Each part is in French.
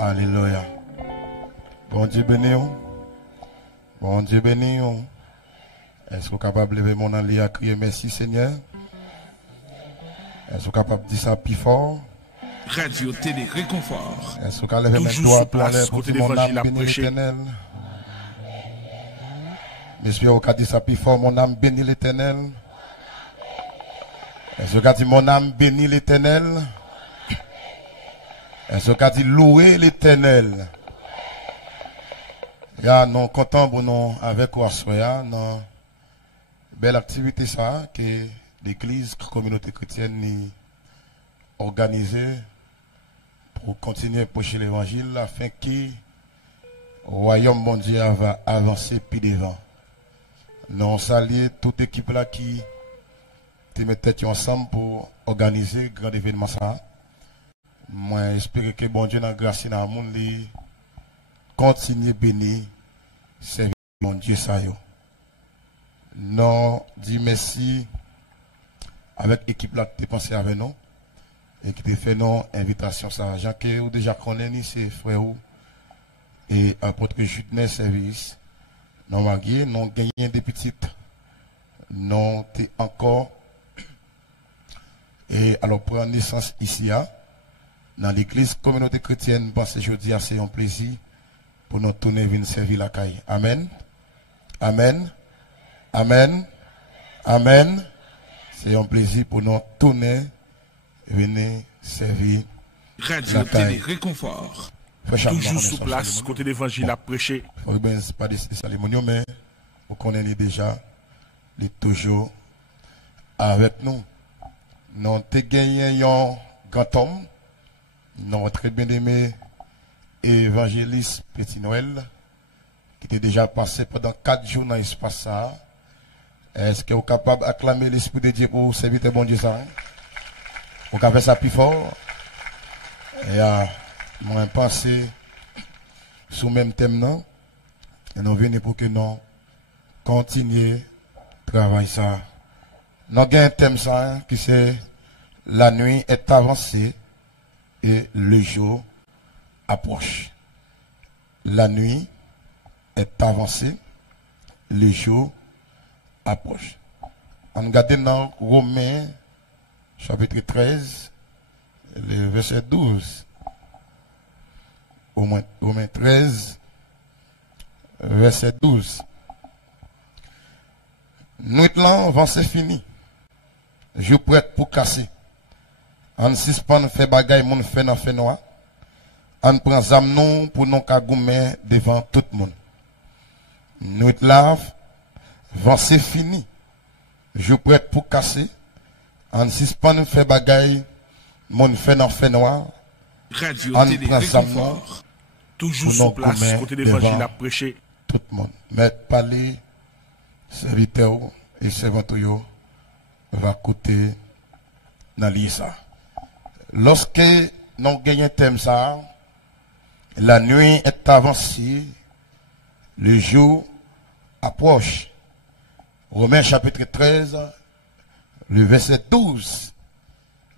Alléluia. Bon Dieu béni. Bon Dieu béni. Est-ce que vous êtes capable de lever mon nom et crier merci Seigneur? Est-ce que vous êtes capable de dire ça plus fort? Radio Télé Réconfort. Est-ce que vous êtes capable de lever mon doigt pour dire mon âme béni l'Éternel? Messieurs, vous avez dit ça plus fort, mon âme béni l'Éternel. Est-ce que vous avez dit mon âme béni l'Éternel? Est-ce que vous avez dit louer l'Éternel? Ya nous content pour nous avec Wassoya, non belle activité ça que l'église communauté chrétienne organisée pour continuer à prêcher l'évangile afin que le royaume bon Dieu va avancer plus devant. Nous saluons toute équipe là qui met tête ensemble pour organiser un grand événement ça. Moi j'espère que bon Dieu dans grâce dans le monde continue béni servir mon Dieu ça yo. Non dit merci avec l'équipe là qui pensé avec nous et qui te fait nos invitations ça. Jean que ou déjà connaît c'est frère et apôtre Jutner service. Non marié, non gagné des petites. Non t'es encore et alors prendre naissance ici dans l'église communauté chrétienne parce que jeudi c'est un plaisir pour nous tourner venir servir la caille. Amen. Amen. Amen. Amen. C'est un plaisir pour nous tourner venir servir Radio Télé Réconfort. Toujours sous place, côté l'évangile à prêcher. C'est pas des cérémonies, mais vous connaissez déjà, il est toujours avec nous. Nous avons gagné un grand homme, notre bien aimé évangéliste Petit Noël, qui était déjà passé pendant 4 jours dans l'espace. Est-ce que vous êtes capable d'acclamer l'Esprit de Dieu pour servir bon Dieu ça? Vous avez fait ça plus fort? Et moi, je pense sur le même thème, non? Et nous venons pour que nous continuions à travailler ça. Nous avons un thème ça, qui c'est la nuit est avancée et le jour approche. La nuit est avancée, le jour approche. On regarde dans Romains, chapitre 13, le verset 12. Romains 13, verset 12. Nous là, c'est fini. Je prête pour casser. On suspend fait bagaille, mon fait dans fait noir. On prend zam nous pour nous kagoumer devant tout le monde. Nous là, c'est fini. Je prête pour casser. On suspend fait bagaille, mon fait dans fait noir. Radio Télé Réconfort. Toujours sous place, côté l'évangile à prêcher. Tout le monde. Maître Pali, serviteur et servante va coûter dans l'ISA. Lorsque nous gagnons thème ça, la nuit est avancée, le jour approche. Romains chapitre 13, le verset 12.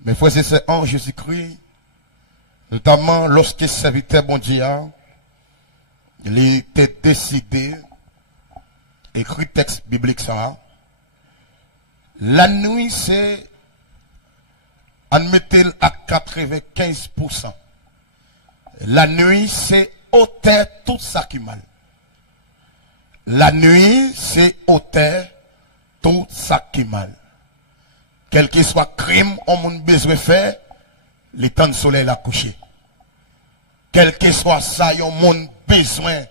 Mais frères et sœurs en Jésus-Christ, notamment lorsque serviteur bon Dieu, il était décidé, écrit texte biblique ça, la nuit c'est, admettez à 95%. La nuit c'est ôter tout ça qui mal. La nuit c'est ôter tout ça qui mal. Quel que soit crime, on a besoin de faire, le temps de soleil l'a couché. Quel que soit ça, on a besoin.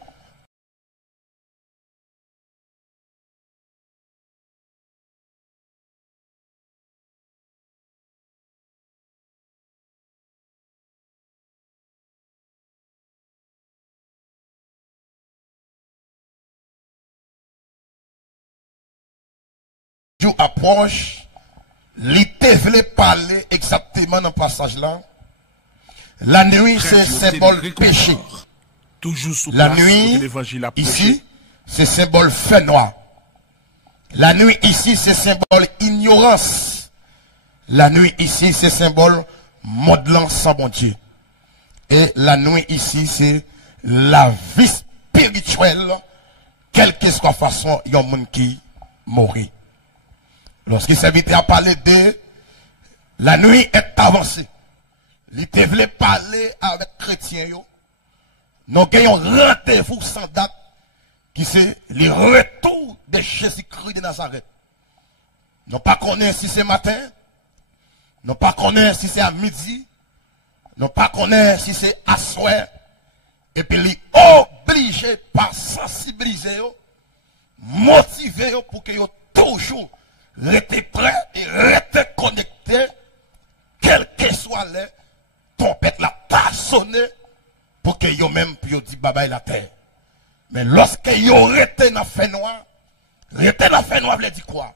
Jour approche, l'été voulait parler exactement dans le passage là. La nuit, c'est symbole péché. Toujours sous la nuit, ici, c'est symbole fait noir. La nuit, ici, c'est symbole ignorance. La nuit, ici, c'est symbole modelant sans bon Dieu. Et la nuit ici, c'est la vie spirituelle, quelle que soit la façon, il y a un monde qui mourit. Lorsqu'il s'invite à parler de la nuit est avancée, il te voulait parler avec les chrétiens. Nous avons un rendez-vous sans date qui c'est le retour de Jésus-Christ de Nazareth. Nous ne connaissons pas si c'est matin, nous ne connaissons pas si c'est à midi, nous ne connaissons pas si c'est à soir. Et puis, il est obligé par sensibiliser, motiver pour que vous toujours restez prêts et restez connectés, quel que soit le trompette la pas sonné, pour que vous même puissiez dire bye bye la terre. Mais lorsque vous restez dans le fait noir, restez dans le fait noir, vous dire quoi?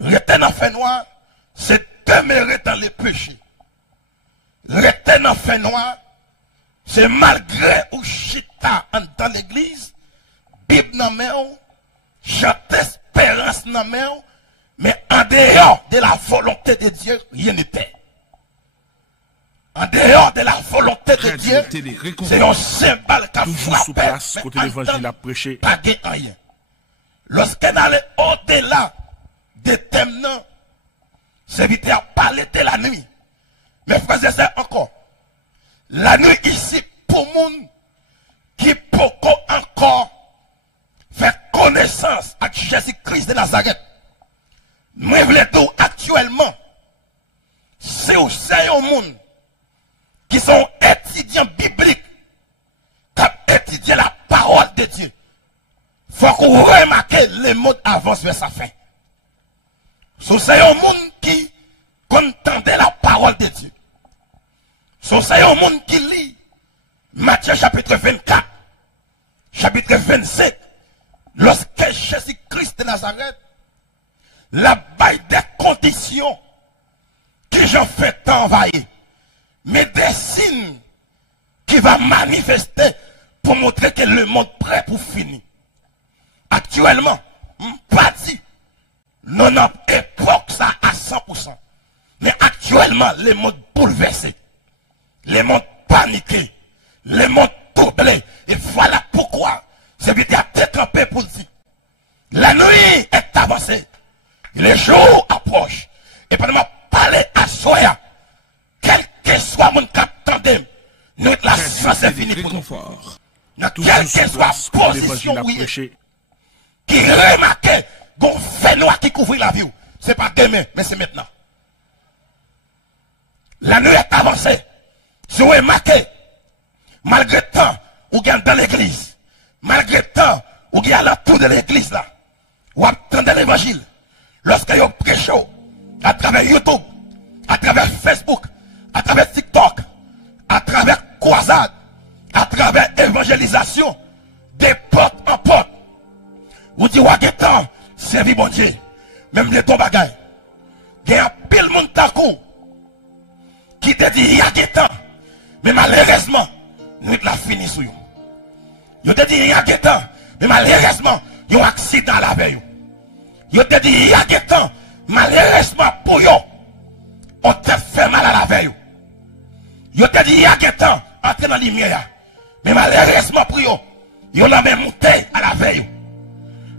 Restez dans le fait noir, c'est demeurer dans les péchés. Restez dans le fait noir, c'est malgré ou chita dans l'église, Bible dans main, chante espérance dans main, mais en dehors de la volonté de Dieu, rien n'était. En dehors de la volonté de Dieu, c'est un symbole qui a toujours sous place, côté l'évangile à prêcher. Pas de rien. Lorsqu'on allait au-delà des thèmes, c'est vite à parler de la nuit. Mais frères et sœurs, encore. La nuit ici, pour monde qui peut encore faire connaissance avec Jésus-Christ de Nazareth. Moi, je voulais dire actuellement, c'est aussi un monde qui sont étudiants bibliques, qui étudient la parole de Dieu. Il faut qu'on remarque les mots avancent vers sa fin. C'est un monde qui contendait la parole de Dieu. C'est un monde qui lit Matthieu chapitre 24, chapitre 27, lorsque Jésus-Christ de Nazareth la baille des conditions qui j'en fais envahir, mais des signes qui va manifester pour montrer que le monde est prêt pour finir. Actuellement, pas dit, non, non, époque ça à 100%. Mais actuellement, le monde bouleversé, le monde paniqué, le monde troublé. Et voilà pourquoi c'est vite à tête en paix pour dire. La nuit est avancée. Les jours approchent. Et pendant que je parle à Soya, quel que soit mon cap tandem, nous la science est finie pour nous. Dans quelle que soit position qui remarque qu'on fait noir qui couvre la vie. Ce n'est pas demain, mais c'est maintenant. La nuit est avancée. Si vous remarquez, malgré le temps, vous gagnez dans l'église, malgré le temps, vous gagnez à l'entour de l'église là, vous attendez l'évangile. Lorsque vous prêchez à travers YouTube, à travers Facebook, à travers TikTok, à travers croisade, à travers évangélisation, des portes en porte, vous dites, ouais, temps, servi bon Dieu, même les deux bagailles. Il y a un pile monde takou qui te dit, il y a des temps, mais malheureusement, nous la fini sur vous. Vous te dit, il y a des temps, mais malheureusement, il y a un accident à la veille. Vous te dit, il y a des temps, malheureusement pour vous, on te fait mal à la veille. Vous te dit, il y a des temps, entrer dans la lumière. Mais malheureusement pour vous, vous l'avez même monté à la veille.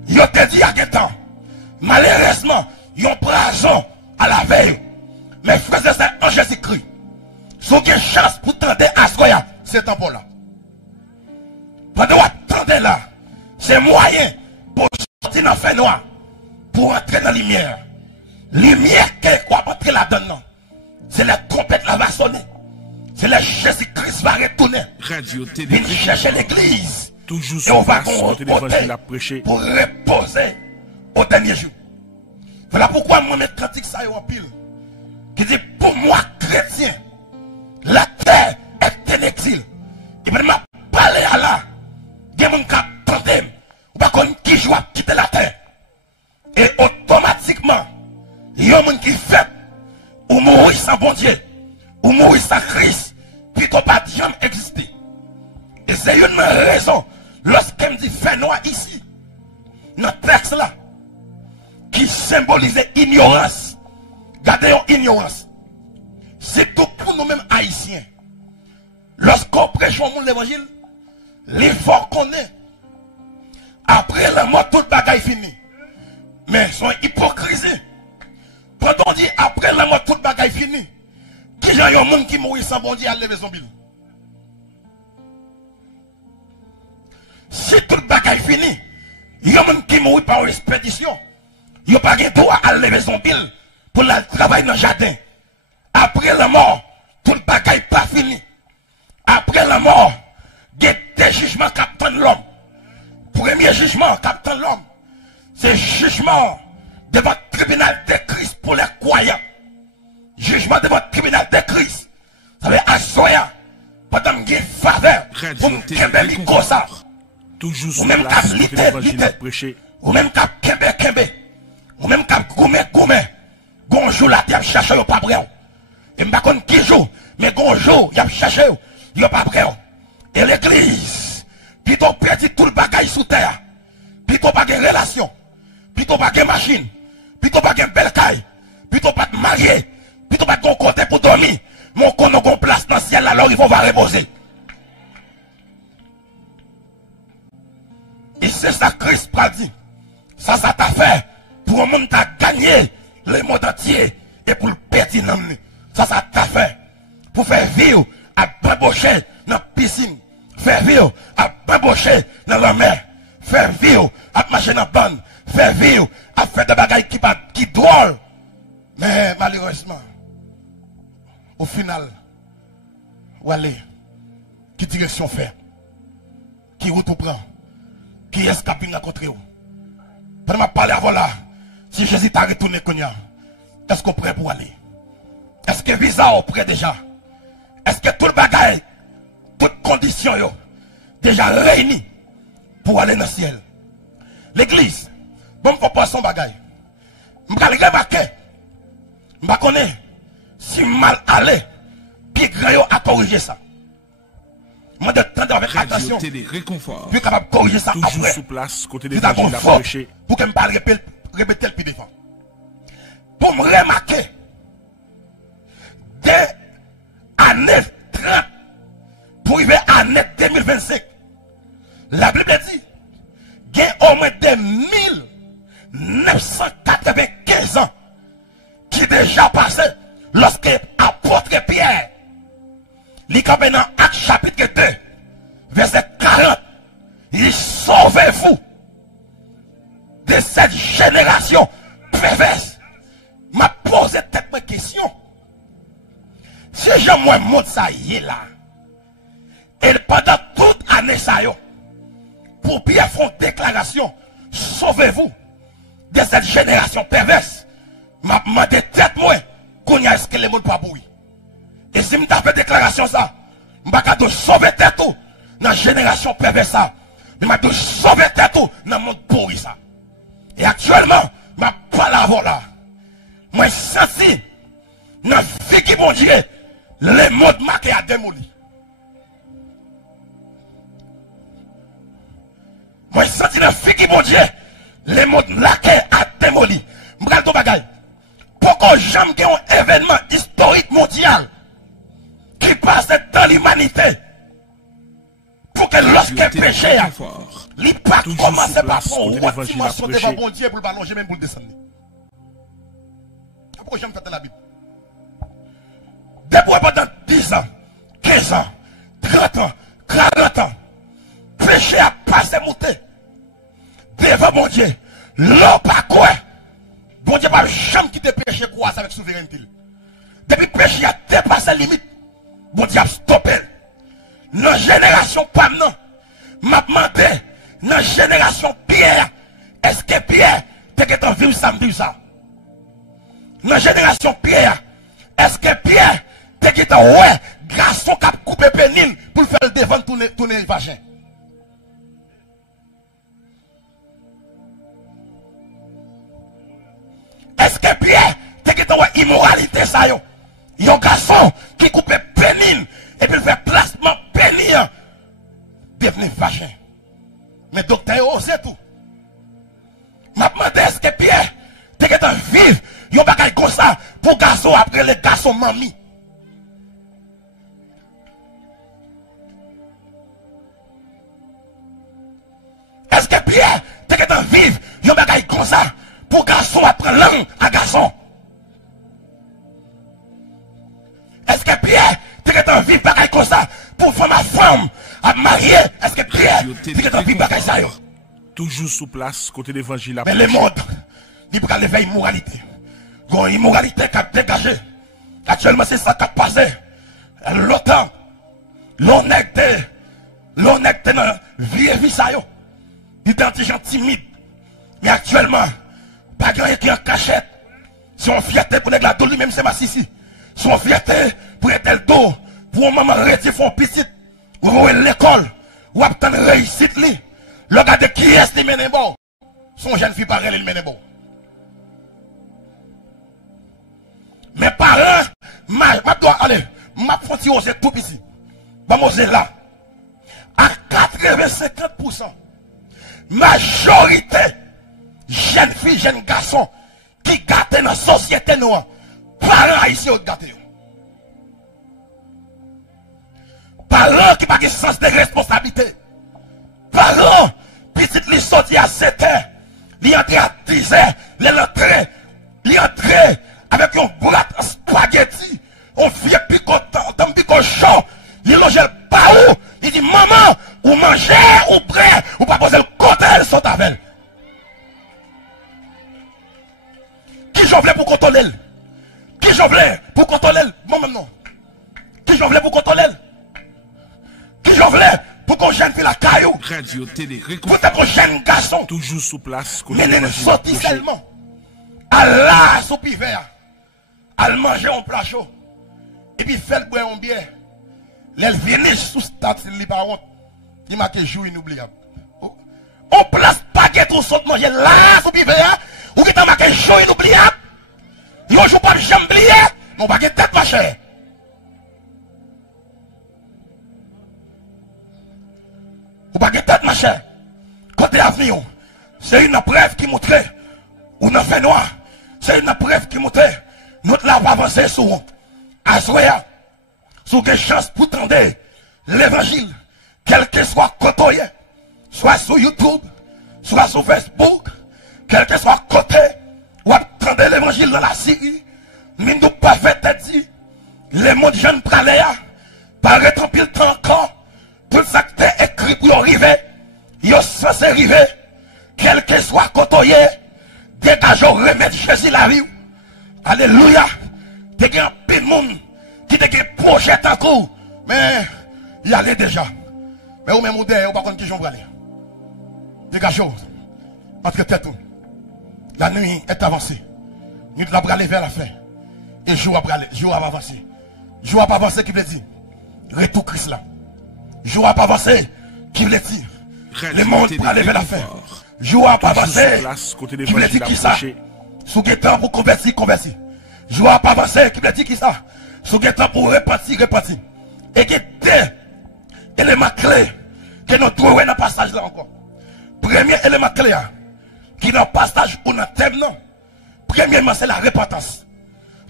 Vous te dit, il y a des temps, malheureusement, vous avez raison à la veille. Mais frères et sœurs, en Jésus-Christ, si vous avez une chance pour tenter à ce qu'il c'est temps pour là. Pendant que vous attendez là, c'est moyen pour sortir dans le fait noir, pour entrer dans la lumière. Lumière qui est quoi pour entrer là-dedans? C'est la trompette là va sonner. C'est le Jésus-Christ va retourner. Venez chercher l'église. Toujours et on va prêcher pour reposer au dernier jour. Voilà pourquoi moi, mes cantiques ça en pile. Qui dit, pour moi, chrétien, la terre est un exil. Et maintenant, parler à là, il y a des gens qui attendent, ou pas qui joue à quitter la terre. Et automatiquement, il y a des gens qui fait, ou mourir sans bon Dieu, ou mourir sans Christ, plutôt pas de jamais exister. Et c'est une raison, lorsqu'elle me dit fait noir ici, dans le texte là, qui symbolisait ignorance. Gardez une ignorance. C'est tout pour nous-mêmes haïtiens. lorsqu'on prêche au monde l'évangile, il faut qu'on ait. Après la mort, toute bagaille fini. Mais son hypocrisie. Quand on dit après la mort, toute bagaille fini, qui y a un monde qui mourit sans bon Dieu à lever son bill? Si toute bagaille fini, il y a un monde qui mourit par expédition. Il n'y a pas de droit à lever son bill pour le travail dans le jardin. Après la mort, toute bagaille pas fini. Après la mort, il y a des jugements qui attendent l'homme. Premier jugement qui attend l'homme, c'est jugement devant le tribunal de Christ pour les croyants. Jugement devant le tribunal de Christ. Ça veut dire assoya, pendant qu'il y a faveur, pour me kembe ça. Toujours ou même cap lité, ou même cap kembe, ou même cap goumé, gonjou la terre cherche yo pas prêt. Et m'pa konn qui joue, mais gonjou y a cherché yo pas prêt. Et l'église, plutôt perdu tout le bagage sous terre, plutôt pas de relation, plutôt pas de machine, plutôt pas de belle caille, plutôt pas de marié, plutôt pas de côté pour dormir. Mon qu'on a place dans le ciel, alors il faut va reposer. Et c'est ça que Christ a dit. Ça t'a fait pour un monde t'a gagné le monde entier et pour le pertinent. Ça t'a fait pour faire vivre à bambocher dans la piscine, faire vivre à bambocher dans la mer, faire vivre à marcher dans la bande, faire vivre à faire des bagailles qui drôles. Mais malheureusement, au final, où aller? Qui direction faire? Qui route ou prend? Qui est-ce qui a rencontré? Pendant que je parle avant là, si Jésus t'a retourné, est-ce qu'on est prêt pour aller? Est-ce que visa est prêt déjà? Est-ce que tout le bagage, toutes conditions yo, déjà réunies pour aller dans le ciel? L'église, bon, je pas son bagage. Je vais remarquer, je vais connaître si mal aller, puis grand à corriger ça. Moi, de temps avec attention, puis capable de corriger ça toujours après. Sous place, côté des des évangiles à prêcher. Pour que je ne parle répéter le plus devant. Pour me remarquer, dès l'année 30, pour arriver à l'année 2025, la Bible dit, il y a au moins des 1995 ans qui déjà passé lorsque l'apôtre Pierre, il campé dans Actes chapitre 2, verset 40, il sauvez-vous de cette génération perverse. M'a posé cette question. Si je moi monte ça y est là, et pendant toute année ça yo, pour bien faire une déclaration, sauvez-vous de cette génération perverse, m'a demandé tête moi, qu'on y a est-ce que les monde pas bouillir. Et si je fait déclaration ça, je vais sauver tête tout dans la génération perverse ça. Je vais sauver tête tout dans le monde pourri ça. Et actuellement, je ne pas là avant là. Moi, senti dans la vie qui bon Dieu, les modes marqués à démolir. Moi, senti dans la vie qui bon Dieu, les modes marqués à démolir. Je vais tout bagaille. Pourquoi jamais qu'il y ait un événement historique mondial qui passe dans l'humanité pour que lorsque le péché a, il pas commencer par prendre une dimension devant bon Dieu pour le ballonner même pour le descendre. Pourquoi j'aime faire dans la Bible? Depuis pendant 10 ans, 15 ans, 30 ans, 40 ans, péché a passé monté devant mon Dieu. L'eau pas quoi? Bon Dieu pas jamais quitter péché croise avec souveraineté. Depuis péché a dépassé la limite, bon Dieu a stoppé. Dans la génération pas non, m'a demandé, dans la génération Pierre, est-ce que Pierre t'es en vivre ça, me ça? Dans la génération Pierre, est-ce que Pierre t'es en ouais, garçon qui a coupé pénine pour faire le devant tourner le vagin? Est-ce que Pierre t'es en ouais, immoralité ça yo? Yon garçon qui coupe pénine et puis fait placement pénine devenir vagin. Mais docteur, c'est tout. M'a demandé est-ce que Pierre t'es en vivre yon bagay comme ça pour garçon après les garçons mamie. prend langue à garçon. Est-ce que Pierre, tu es en vie bagaille comme ça pour faire ma femme à marier? Est-ce que Pierre, tu es en vie bagaille ça? Toujours sous place, côté l'évangile. Mais le monde, il peut lever immoralité. Il y a une immoralité qui a dégagé. Actuellement, c'est ça qui a passé. Longtemps, l'honnêteté dans la vie et vie ça. Il était un petit gens timide. Mais actuellement, pas grand qui en cachette. Si on fierté pour les gars, lui-même c'est ma sissi. Si on fierté pour être le dos, pour un maman retirer son petit, ou l'école, ou obtenir réussite li. Le gars de qui est le ménébo? Son jeune fille pareil le ménébo. Mes parents, allez, ma fronti osé tout ici. Bah, moi, là. À 80-50%, majorité, jeunes filles, jeunes garçons, qui gâtent dans la société noire, parents haïtiens gâtés. Parents qui n'ont pas de sens de responsabilité. Parents, petite li sorti à 7 heures, li entré à 10 heures, li entré avec un brat spaghetti, on vieux picotant, d'un picochon, li loge le baou, il dit maman, ou manger, ou prêt, ou pas poser le côté, elle saute avec elle. Qui j'en voulais pour contrôler? Qui j'en voulais pour contrôler? Moi-même non. Qui j'en voulais pour contrôler? Qui j'en voulais pour qu'on gêne la caillou? Radio, télé, pour qu'on gêne garçon. Toujours sous place. Mais nous sortis seulement. Allah, sous pivert. À manger un plat chaud. Et puis fait le boire un bière. Les viennent sous stade, il par honte. Il m'a que jour inoubliable. On place baguette ou saute manger là, sous pivert. Ou qui t'a marqué jour inoubliable. Yo joue pas jamais oublié. Mon baguette tête ma chère. Ou baguette tête ma chère. Côté avenir, c'est une preuve qui montre. Ou n'a fait noir. C'est une preuve qui montre. Notre là va avancer sur Azoya. Sur des chances pour tendre l'évangile. Quel que soit côté. Soit sur YouTube. Soit sur Facebook. Quel que soit côté. Ou attendre l'évangile dans la Syrie. Mais nous pas fait dit. Les mondes jeunes praléa. Paraît en pile temps encore. Tout ça qui est écrit pour arriver. Yo censé arriver. Quel que soit côté. Dégageons remettre Jésus la vie. Alléluia. T'es un peu de monde qui te projette en cours. Mais il y allait déjà. Mais ou même ou derrière, ou pas contre qui j'en vais aller. Dégageons. Entre tête. La nuit est avancée. Nous devons aller vers la fin. Et jour après avancer. Jour après avancer qui veut dire. Retour Christ là. Jour après avancer qui veut dire. Le monde pour aller vers la fin. Jour après avancer qui veut dire qui ça. Sous guettant pour convertir. Jour après avancer qui veut dire qui ça. Sous guettant pour repartir. Et que deux éléments clés que nous trouvons dans le passage là encore. Premier élément clé qui est dans le passage ou dans le thème non. Premièrement c'est la repentance.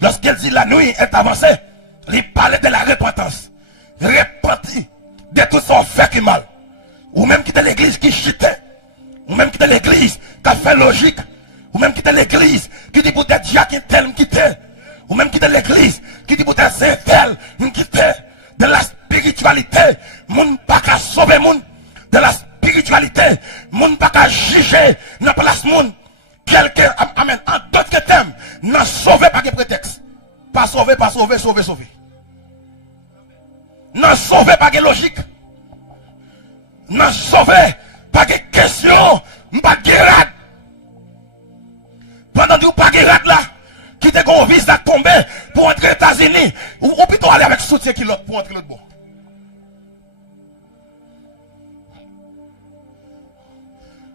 Lorsqu'elle dit la nuit est avancée, il parle de la repentance. Repentir de tout son fait qui mal. Ou même quitter l'église qui chitait. Ou même quitter l'église qui a fait logique. Ou même quitter l'église qui dit peut-être Jacques tel quitter. Ou même quitter l'église qui dit peut-être Saint tel quitter. De la spiritualité, moun pas qu'à sauver moun. De la spiritualité, moun pas qu'à juger dans place moun. Quelqu'un, amen, en d'autres termes, n'a sauvé pas de prétexte. Pas sauvé, sauver. N'a sauvé pas de logique. N'a sauvé pas de question, pas de guérade. Pendant que vous pas de guérade là, qui te gon vise à tomber pour entrer aux États-Unis, ou plutôt aller avec soutien qui l'autre pour entrer l'autre bon.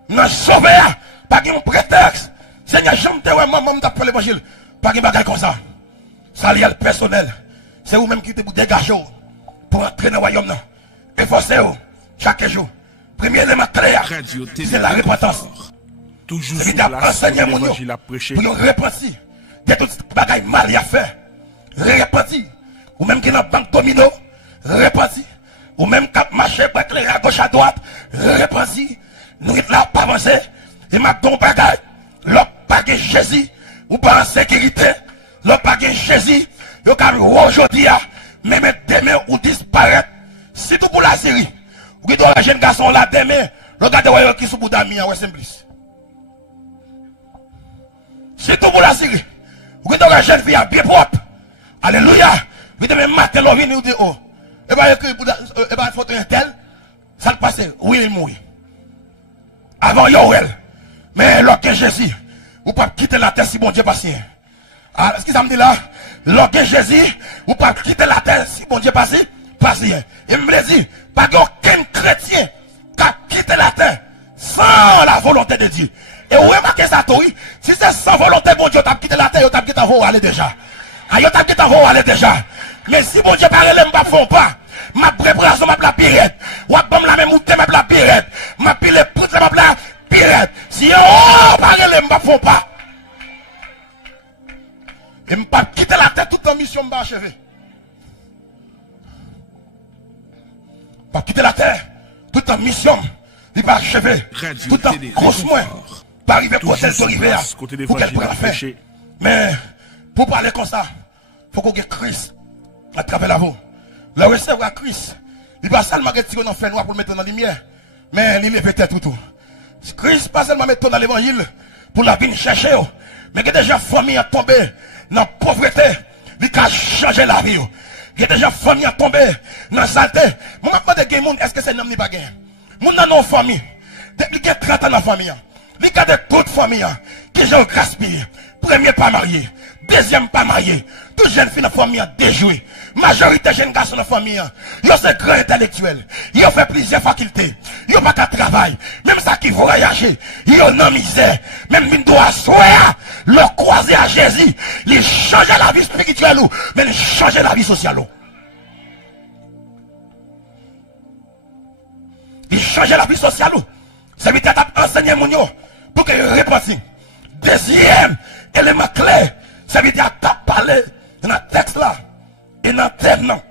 N'a sauvé pas de prétexte. Seigneur, j'aime te voir, maman t'a parlé l'évangile. Pas de bagaille comme ça. Ça lié le personnel. C'est vous-même qui te vous dégagez pour entrer dans le royaume. Efforcez-vous chaque jour. Premier élément clair, c'est la repentance. Toujours sous place, l'évangile a prêché. Pour repentir de tout ce bagaille mal à faire. Repentir. Ou même qui est dans la banque domino. Repentir. Ou même qui marche pour éclairer à gauche à droite. Repentir. Nous sommes là pour avancer. Et ma bon bagaille. L'autre bagaille Jésus. ou pas en sécurité, le pas de Jésus, vous avez aujourd'hui, mais demain ou disparaître. Si tout pour la Syrie, vous avez un jeune garçon là demain, regardez qui sont pour d'amis, ouais, c'est plus. Si tout pour la Syrie, vous avez un jeune fille bien propre. Alléluia. Vous devez matin, l'on vient nous dire, oh, et bien, et bien, faut un tel, ça le passe, oui, il mourit. Avant Yoel. Mais lorsque Jésus, vous ne pouvez pas quitter la terre si bon Dieu passe. Ah, ce que ça me dit là, lorsque Jésus, vous ne pouvez pas quitter la terre si bon Dieu passe. Et me dit, pas aucun chrétien qui a quitté la terre sans la volonté de Dieu. Et vous remarquez ça, toi, si c'est sans volonté, bon Dieu, tu as quitté la terre, tu as quitté la aller déjà. Ah, tu as quitté la aller déjà. Mais si bon Dieu parle, je ne font pas. Ma préparation, ma pirate. Ou bon la même outé, ma pirate. Ma pile poutre, ma pirate. Si oh, parle, je ne font pas. Et je ne pas quitter la terre toute en mission, je vais achever. Pas quitter la terre toute en mission, il va achever. Tout en grosse moins. Pas arriver côté de l'hiver. Pour qu'elle puisse faire. Mais pour parler comme ça, il faut qu'on ait Christ à travers la voie. Le recevoir Christ, il va seulement retirer dans le fait noir pour le mettre dans la lumière. Mais il est peut-être tout. Christ pas seulement mettre dans l'évangile pour la vie chercher. Mais il y a déjà famille à tomber dans la pauvreté. Il a changé la vie. Il y a déjà famille à tomber dans la saleté. Moi, je me demande, est-ce que c'est un homme qui pas gagné? Mon dans nos familles, depuis qu'il y a 30 ans dans la famille, il y a de toute famille qui ont gaspillé. Premier pas marié, deuxième pas marié. Toute jeune fille dans la famille a déjoué. Majorité jeunes garçons dans la famille, ils sont grands intellectuels. Ils ont fait plusieurs facultés. Ils n'ont pas de travail. Même ça qui voyager, ils ont une misère. Même une doit soir, le croiser à Jésus, ils changent la vie spirituelle, mais ils changent la vie sociale. Ils changent la vie sociale. Ça veut dire enseigner mon yo pour que je réponde. Deuxième élément clé, ça veut dire que tu as parlé dans le texte là. Et dans le thème, non,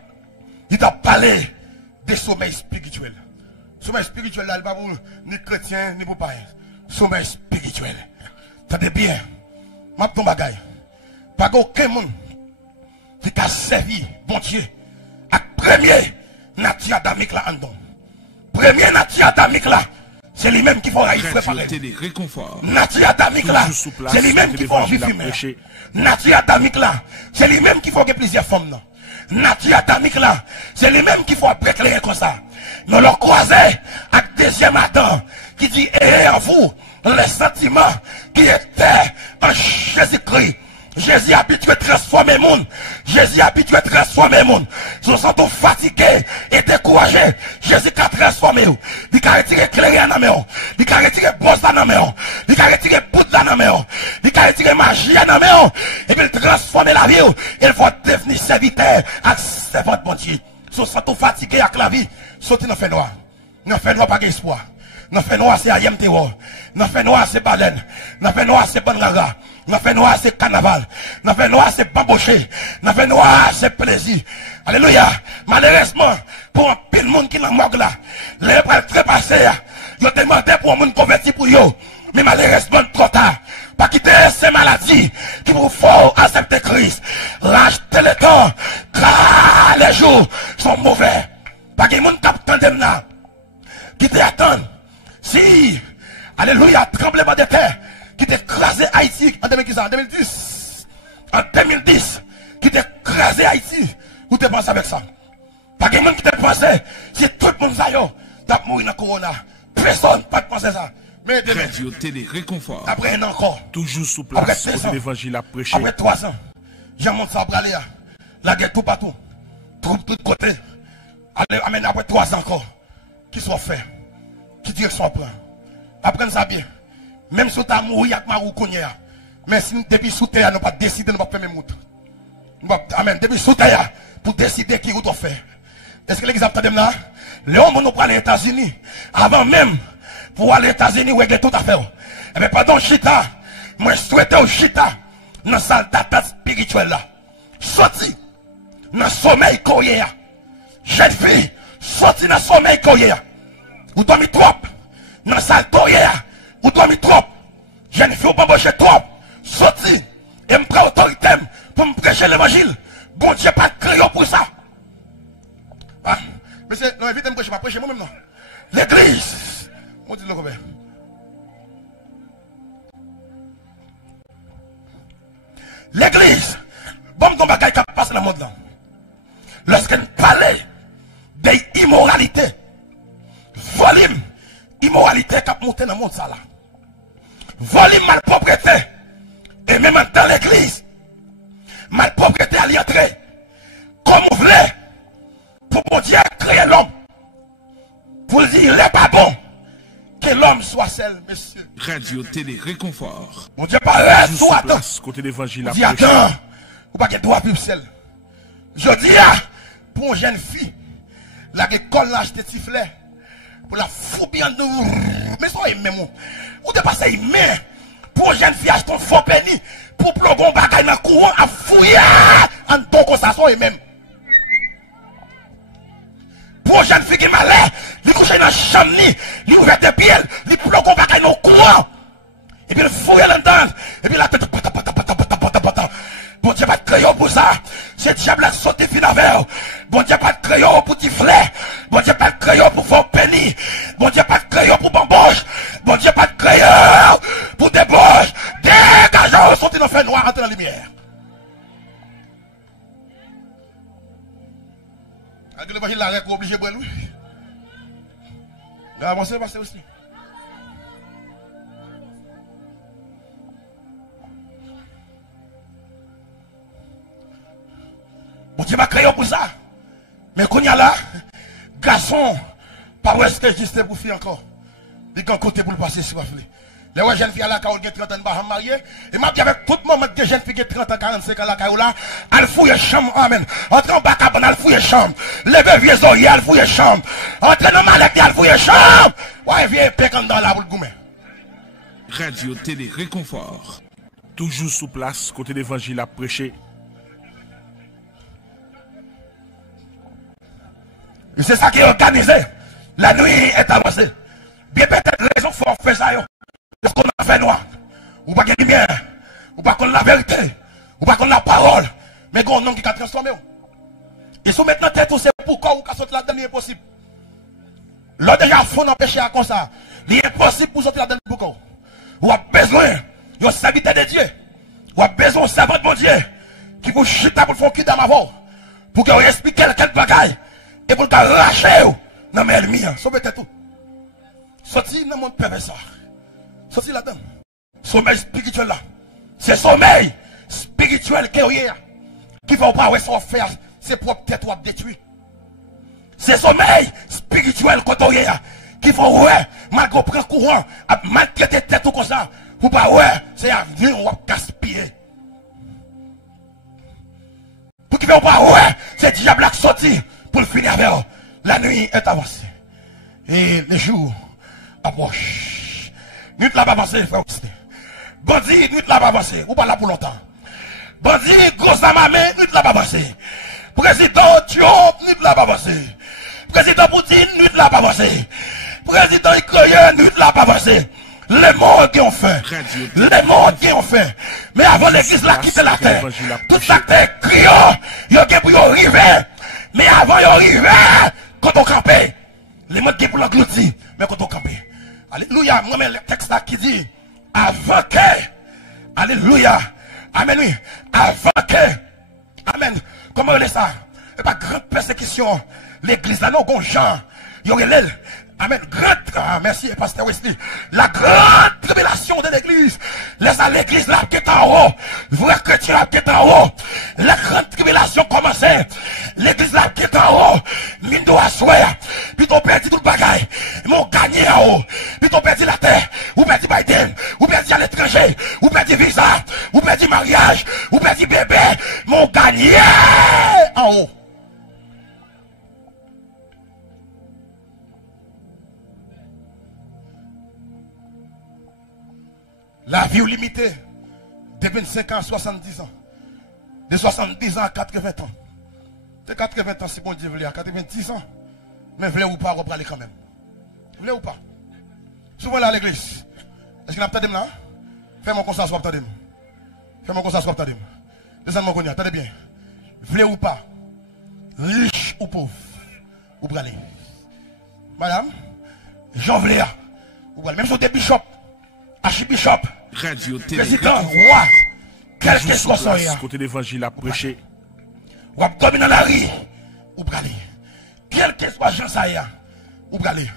il t'a parlé des sommeils spirituels. Sommeil spirituel, là, il pas pour ni chrétien, ni pour païen. Sommeil spirituel. T'as bien. Ma ton bagaille. Pas aucun monde qui t'a servi, bon Dieu, à premier nature adamique là en dedans. Premier nature adamique là. C'est lui-même qui faut préparer. Nature adamique là. C'est lui-même qui faut vivre. Nature adamique là. C'est lui-même qui faut que plusieurs femmes non. Nature adamique là, c'est lui-même qui faut éclairer comme ça. Mais le croisé avec deuxième Adam qui dit et en vous les sentiments qui étaient en Jésus-Christ. Jésus habitué à transformer le monde. Jésus habitué à transformer le monde. Si vous sentez fatigué et découragé, Jésus a transformé. Il a retiré éclairé dans la main. Il a retiré bosse dans la main. Il a retiré poudre dans la main. Il a retiré magie dans la main. Et puis il transforme la vie. Il faut devenir serviteur avec servant de bon Dieu. Si vous sentez fatigué avec la vie, sortez dans le fait noir. Dans le fait noir, pas d'espoir. Dans le fait noir, c'est Ayem Terror. Dans le fait noir, c'est Baleine. Dans le fait noir, c'est Banraga. Dans le fait noir, c'est Carnaval. Dans le fait noir, c'est Bamboché. Dans le fait noir, c'est plaisir. Alléluia. Malheureusement, pour un pile monde qui n'a pas là, les prêtres trépassés, ils ont demandé pour un monde converti pour eux. Mais malheureusement, trop tard. Pas quitter ces maladies qui vous font accepter Christ. Racheter le temps, car les jours sont mauvais. Pas qu'il y ait monde qui attendent là. Qui t'attendent. Si, alléluia, tremblement de terre, qui t'a écrasé Haïti en 2010. En 2010, qui t'a écrasé Haïti. Vous te pensez avec ça? Pas de monde qui t'a pensé, si tout le monde t'a mouru dans le corona. Personne pas de penser ça. Mais demain, Radio Télé Réconfort. Après un an encore. Toujours sous place, côté l'évangile à prêcher. Après 3 ans, j'ai monté ça à Braléa. La guerre tout partout. Tout côté. Amen, après 3 ans encore. Qui sont faits? Qui direction prend? Apprenez ça bien. Même si tu as mouru avec Marou Kounia. Mais si depuis sous terre, nous pas décider, nous pas faire même route. Amen. Depuis sous terre, pour décider qui route on fait. Est-ce que l'exemple de là? Léon, nous pour aller aux États-Unis. Avant même, pour aller aux États-Unis, régler tout à faire. Eh bien, pardon, Chita. Moi, je souhaitais au Chita. Dans sa data spirituelle là. Sorti. Dans le sommeil coréen. Jeune fille. Sorti dans le sommeil coréen. Vous dormez trop. Dans la salle coréen. Vous dormez trop. Jeune fille, vous pas trop. Sorti. Et me prend autorité pour me prêcher l'évangile. Bon Dieu, pas de crayon pour ça. Ah, monsieur, non, évitez de me prêcher, pas prêcher moi-même, non. L'église. On dit le Robert. L'église. Bon, mon bagage qui passe dans le monde là. Lorsqu'on parle d'immoralité, volume, immoralité qui a monté dans le monde ça là. Volume malpropreté. Et même dans l'église, malpropreté à l'y entrer. Comme vous voulez, pour mon Dieu créer l'homme. Pour dire, il n'est pas bon que l'homme soit seul, monsieur. Radio Télé Réconfort. Mon Dieu, pas tout attends. Côté d'évangile. Dis attends, ou pas qu'il doit vivre seul. Je dis, pour une jeune fille, la école là, acheté tiflet, pour la fou bien nous. Mais ça, il même. Ou dépasser, il met. Pour une jeune fille, acheter un faux penny, pour plonger un bagage dans le courant, à fouiller, en ton comme ça, il même. Pour une jeune fille qui est malade, il couche dans la chambre, il ouvre des pieds, il plonger un bagage dans le courant. Et puis il fouille là-dedans, et puis la tête, bon Dieu, pas de crayon pour ça. C'est diable qui saute fin avec. Bon Dieu, pas de crayon pour tiflet. Bon Dieu, pas de crayon pour faux penny. Bon Dieu, pas de crayon pour bamboche. Bon Dieu, pas de crayon pour débauche. Dégageons, sortez dans le feu noir, rentrez dans la lumière. Avec l'évangile, la règle obligé de lui. Mais avancez, passez aussi. Bon Dieu va créer pour ça. Mais quand il y a là, garçon, pas où est-ce que je dis pour fille encore. Il y a un côté pour le passer si vous voulez. Les jeunes filles à la caille qui ont 30 ans, pas mariées. Et m'a dit avec tout le monde de jeunes filles qui ont 30 ans, 45 ans à la caille là, elle fouille chambre, amen. Entre en bas, elle fouille chambre. Levez vieux oreilles, elle fouille chambre. Entre dans ma lettre, elle fouille chambre. Ouais, vieux épée comme dans la boule goumé. Radio Télé Réconfort. Toujours sous place, côté d'évangile à prêcher. Et c'est ça qui est organisé. La nuit est avancée. Bien peut-être raison faut faire ça. Parce qu'on a fait noir. Ou pas de lumière. Ou pas qu'on la vérité. Ou pas qu'on la parole. Mais qu'on nom qui a transformé. Et si maintenant tête c'est pourquoi ou qu'à sortir là-dedans, il est possible. Là déjà faut empêcher à comme ça. Il est impossible pour sortir là-dedans pourquoi. Ou a besoin de serviteur de Dieu. Ou a besoin de servant de mon Dieu. Qui vous chita pour faire quitter ma voix. Pour que vous expliquez quel bagaille. Et pour le racher, non mais ennemi, sauvez tout. Sorti dans le monde pervers. Sorti là-dedans. Sommeil spirituel là. C'est sommeil spirituel qui est qui va pas ouais, faire ses propres têtes ou détruire. C'est sommeil spirituel qui va ouais, malgré prendre courant, à maltraiter tête ou comme ça. Pour pas ouais, c'est à venir ou à gaspiller. Pour qu'il ne pas ouais, c'est diable qui sorti. Pour le finir avec la nuit est avancée. Et les jours approchent. Nuit là pas avancé, frère. Bandit, nuit là pas avancé. Ou pas là pour longtemps. Bandit, grosse à ma main, nuit là pas avancé. Président Diop, nuit là pas avancé. Président Poutine, nuit là pas avancé. Président Ukraine, nuit là pas avancé. Les morts qui ont faim. Les morts qui ont faim. Mais avant l'église là quitter la terre. Tout ça terre criant. Il y a pour y arriver. Mais avant d'arriver, quand on campait, les mots qui pour l'engloutir, mais quand on campait. Alléluia, moi-même le texte là qui dit, avant que, alléluia, amen, oui, avant que, amen, comment on est ça? Et pas grande persécution, l'église là, non, gon Jean, il y aurait l'aile. Amen. Merci, pasteur Wesley. La grande tribulation de l'église. Laisse l'église là qui est en haut. Vrai chrétien là qui est en haut. La grande tribulation commençait. L'église là qui est en haut. Mine de assoir. Puis on perdit tout le bagaille. Ils m'ont gagné en haut. Puis on perdit la terre. Ou perdit Biden. Ou perdit à l'étranger. Ou perdit visa. Ou perdit mariage. Ou perdit bébé. M'ont gagné en haut. La vie est limitée de 25 ans à 70 ans. De 70 ans à 80 ans. De 80 ans, si bon Dieu veut, à 90 ans. Mais voulez ou pas, reprendre quand même. Voulez ou pas? Souvent là à l'église. Est-ce qu'il y a peut-être là? Fais mon constat, soit peut-être. Fais-moi comme ça, soit attendez. Descends-moi qu'on y a, attendez bien. Vle ou pas, riche ou pauvre, ou bralé. Madame, Jean Vléa, ou bralé. Même si vous êtes bishop, archibishop, président, roi, quel que soit son y'a. Côté l'évangile à prêcher. Ou à dominer dans la rue, ou bralé. Quel que soit Jean Saïa, ou bralé.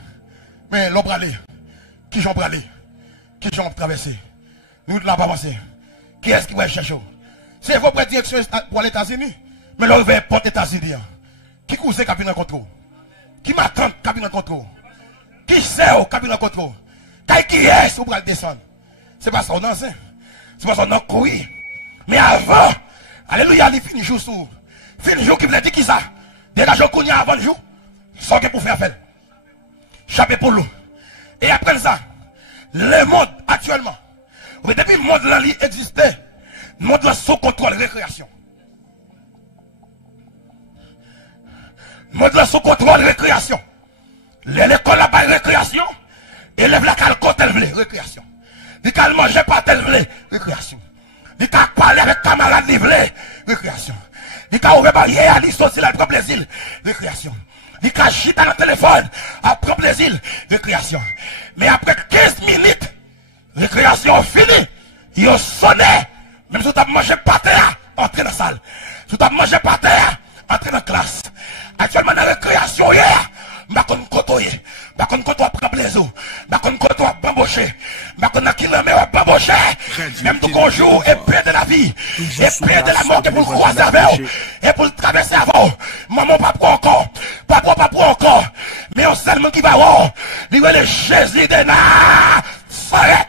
Mais l'on bralé, qui j'en bralé, qui j'en traversé. Nous ne l'avons pas avancé. Qui est-ce qui va chercher? C'est votre direction pour les États-Unis. Mais là, vous avez porte États-Unis. Qui couse le cabinet contrôle? Qui m'attend le cabinet contrôle? Qui sait au cabinet contrôle? Qui est-ce qui va descendre? C'est pas ça, non, c'est pas ça, non, courir. Mais avant, alléluia, il finit jour sous. Finit jour qui veut dire qui ça? Dégage au cognac avant le jour. Sans que pour faire appel. Chapé pour l'eau. Et après ça, le monde actuellement, depuis le monde là, il existait. Le monde là, sous contrôle, récréation. Le monde là, sous contrôle, récréation. L'école là-bas, récréation. Élève la calco, tel vle, récréation. Il ne manger pas tel vle, récréation. Il ne parler avec camarade, vle, récréation. Il ne ouvrir barrière, il aussi là, prend plaisir, récréation. Il ne chite dans le téléphone, prend plaisir, récréation. Mais après 15 minutes, récréation finie, il sonné. Même si tu as mangé par terre, entrez dans la salle. Si tu as mangé par terre, entrez dans la classe. Actuellement, dans la récréation, hier, je ne connais pas côtoyer. Je ne connais pas prendre plaisir. Je ne connais pas bambocher. Je ne connais pas bambocher. Même tout qu'on joue, et paix de la vie. Et paix de la mort, et pour le croiser avec. Et pour le traverser avant. Maman, pas pour encore. Papa, pas pour encore. Mais on sait le monde qui va voir. Il va le Jésus de Nazareth.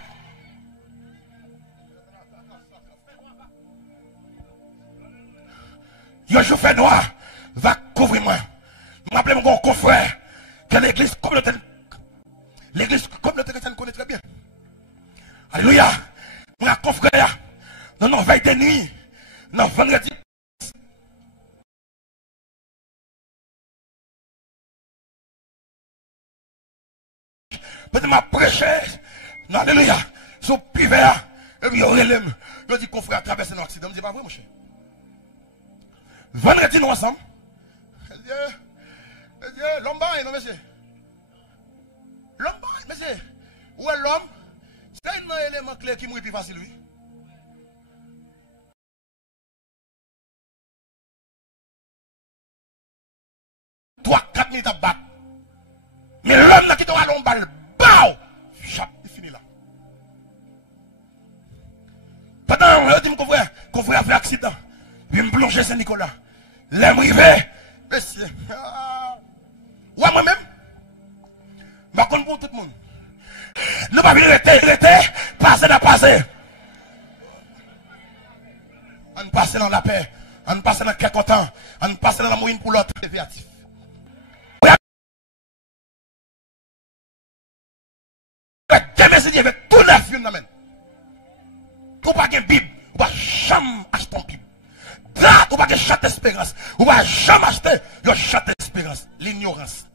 Yo, je fais noir, va couvrir moi. Je m'appelle mon confrère, que l'église communautaire chrétienne connaît très bien. Alléluia. Mon confrère, non, non, veille de nuit, non, vendredi. Peut-être m'a prêché, non, alléluia, son pivert, et puis il relève. Je dis confrère, traverser un accident, je dis pas vrai, mon cher. Vendredi, nous ensemble. L'homme baille, non, monsieur. L'homme baille, monsieur. Où est l'homme? C'est un élément clé qui mourit plus facile, lui. 3-4 minutes à battre. Mais l'homme là qui te va balle, bao! Il finit là. Pendant, je dis, qu'on fait un accident. Puis me plonger Saint-Nicolas. L'aime rivé. Monsieur. Ouais, moi-même. Je compte pour tout le monde. Nous pas venir arrêter, passer dans passer. On passe dans la paix. On passe dans le cœur content. On passe dans la moyenne pour l'autre. Déviatif. Avec tout neuf, il n'amène. Ou pas de Bible, ou pas jamais acheter une Bible. Ou pas de chatte espérance, ou pas jamais acheter une chatte espérance. L'ignorance.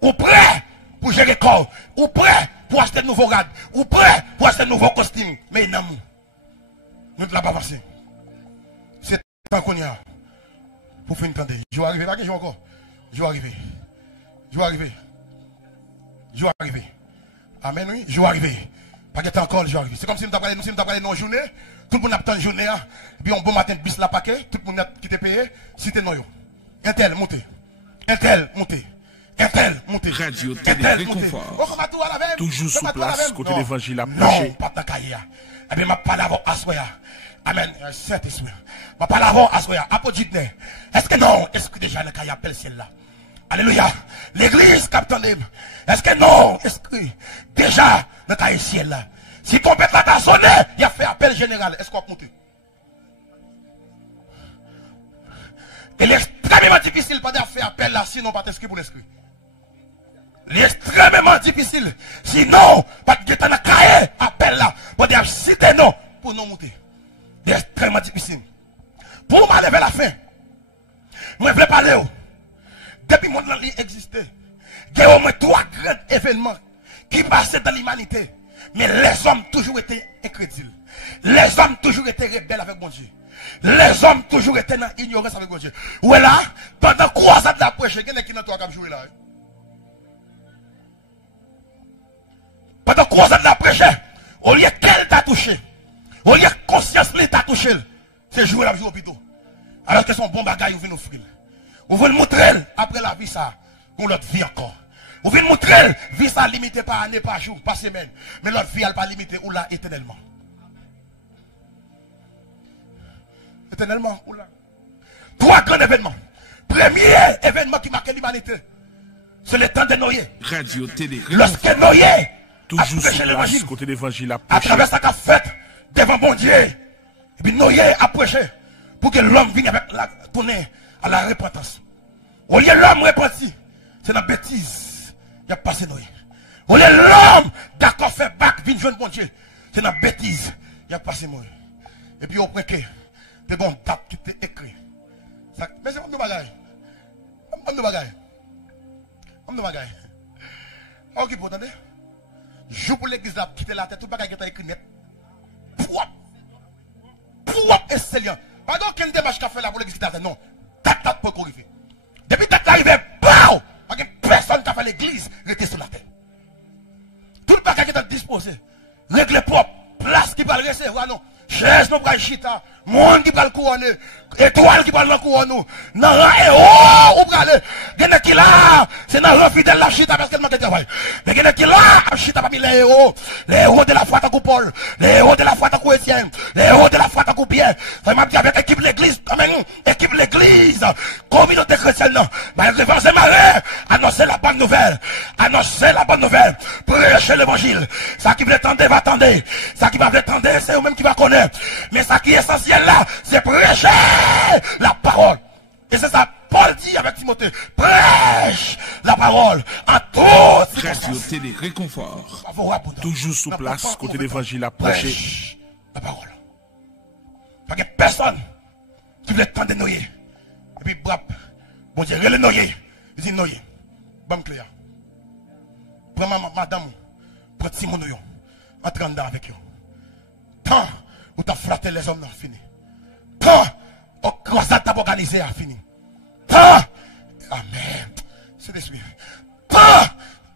Ou prêt pour gérer le corps, ou prêt pour acheter de nouveaux rades, ou prêt pour acheter de nouveaux costumes. Mais non, nous ne l'avons pas avancé. C'est tant qu'on y a. Pour faire une tente. Je vais arriver, pas que je vais encore. Je vais arriver. Je vais arriver. Je vais arriver. Amen, oui, je vais arriver. Pas que encore, je vais arriver. C'est comme si nous avons parlé de journée. Tout le monde a une journée. Et puis, un bon matin, bis la paquet. Tout le monde qui t'a payé. Si t'es non. Un tel, montez. Un tel, montez. Un tel, montez. Radio Télé Réconfort. Toujours sous place, côté l'évangile à prêcher. Non, pas de cahier. Eh bien, je parle avant Assoya. Amen. C'est esprit. Je parle avant Assoya. Apodite. Est-ce que non? Est-ce que déjà le cahier appelle celle-là? Alléluia. L'église, capitaine libre. Est-ce que non? Est-ce que déjà, le cahier ciel là? Si ton père t'a sonné, il a fait appel général. Est-ce qu'on va monter? Il est extrêmement difficile de faire appel là, sinon pas t'inscrire pour l'esprit. Il est extrêmement difficile. Sinon, pas de temps à cahier appel là. Pour dire si t'es non, pour nous monter. Il est extrêmement difficile. Pour m'arriver à la fin, je ne voulais parler. Depuis mon monde existait, il y a au moins 3 grands événements qui passaient dans l'humanité. Mais les hommes toujours étaient incrédules. Les hommes toujours étaient rebelles avec mon Dieu. Les hommes toujours étaient dans l'ignorance avec mon Dieu. Ou là, pendant 3 ans de la prêche, il y a qui n'a pas joué là. Pendant 3 ans de la prêche, au lieu qu'elle t'a touché, au lieu que conscience t'a touché, c'est jouer la vie au plutôt. Alors que son bon bagage, vous venez offrir. Vous venez montrer après la vie ça, qu'on l'autre vie encore. Vous venez montrer, vie ça limité par année, par jour, par semaine. Mais l'autre vie, elle pas limitée, ou là, éternellement. Éternellement, ou là. 3 grands événements. Premier événement qui marque l'humanité, c'est le temps de Noé. Radio, télé. Lorsque Noé toujours sous place, côté l'évangile à travers sa fait devant mon Dieu. Et puis Noé a prêché pour que l'homme vienne avec la tourner à la repentance. Au lieu de l'homme repenti, c'est dans la bêtise. Il a passé Noé. Au lieu de l'homme d'accord fait bac, vienne joindre mon Dieu. C'est dans la bêtise. Il a passé Noé. Et puis au point que c'est bon date qui t'est écrit. Mais c'est comme de bagaille. Comme de bagaille. Comme de bagaille. Ok, vous entendez? Joue pour l'église là, quitter la tête, tout le bagage qui est écrit net. Pouap! Pouap et scelliant. Pas d'aucune démarche qu'a fait là pour l'église là, non. Date pour corriger. Depuis date l'arrivée, BAO! Pas de personne qui a fait l'église, rester sur la tête. Tout le bagage qui est disposé. Règle propre, place qui va le rester, non. Chaise nous pral chita, monde qui pral couronner, étoile qui pral couronner nous. Non, ou pral gene qui là, c'est dans le fidèle la chita parce qu'elle m'a travail. Mais gene qui là, chita parmi les héros de la foi à Paul, les héros de la foi à Étienne, les héros de la foi à Pierre. Ça m'a dit avec équipe l'église, quand même, équipe l'église, communauté chrétienne, malgré c'est marré, annoncer la bonne nouvelle, prêcher l'évangile. Ça qui veut attendre, va attendre. Ça qui va attendre, c'est eux-mêmes qui va connaître. Mais ça qui est essentiel là, c'est prêcher la parole. Et c'est ça, Paul dit avec Timothée, prêche la parole en tout. Radio, télé, réconfort. Toujours sous place, côté l'évangile à prêcher. Prêche la parole. Pas que personne qui veut temps de noyer. Et puis, brap, bon Dieu, le noyer. Il dit noyer. Bon clair. Prends madame, prends Simon, entre dedans avec eux. Tant où t'as flatté les hommes, fini. Tant au croisade t'as organisé, a fini. Tant, amen. C'est l'esprit. Tant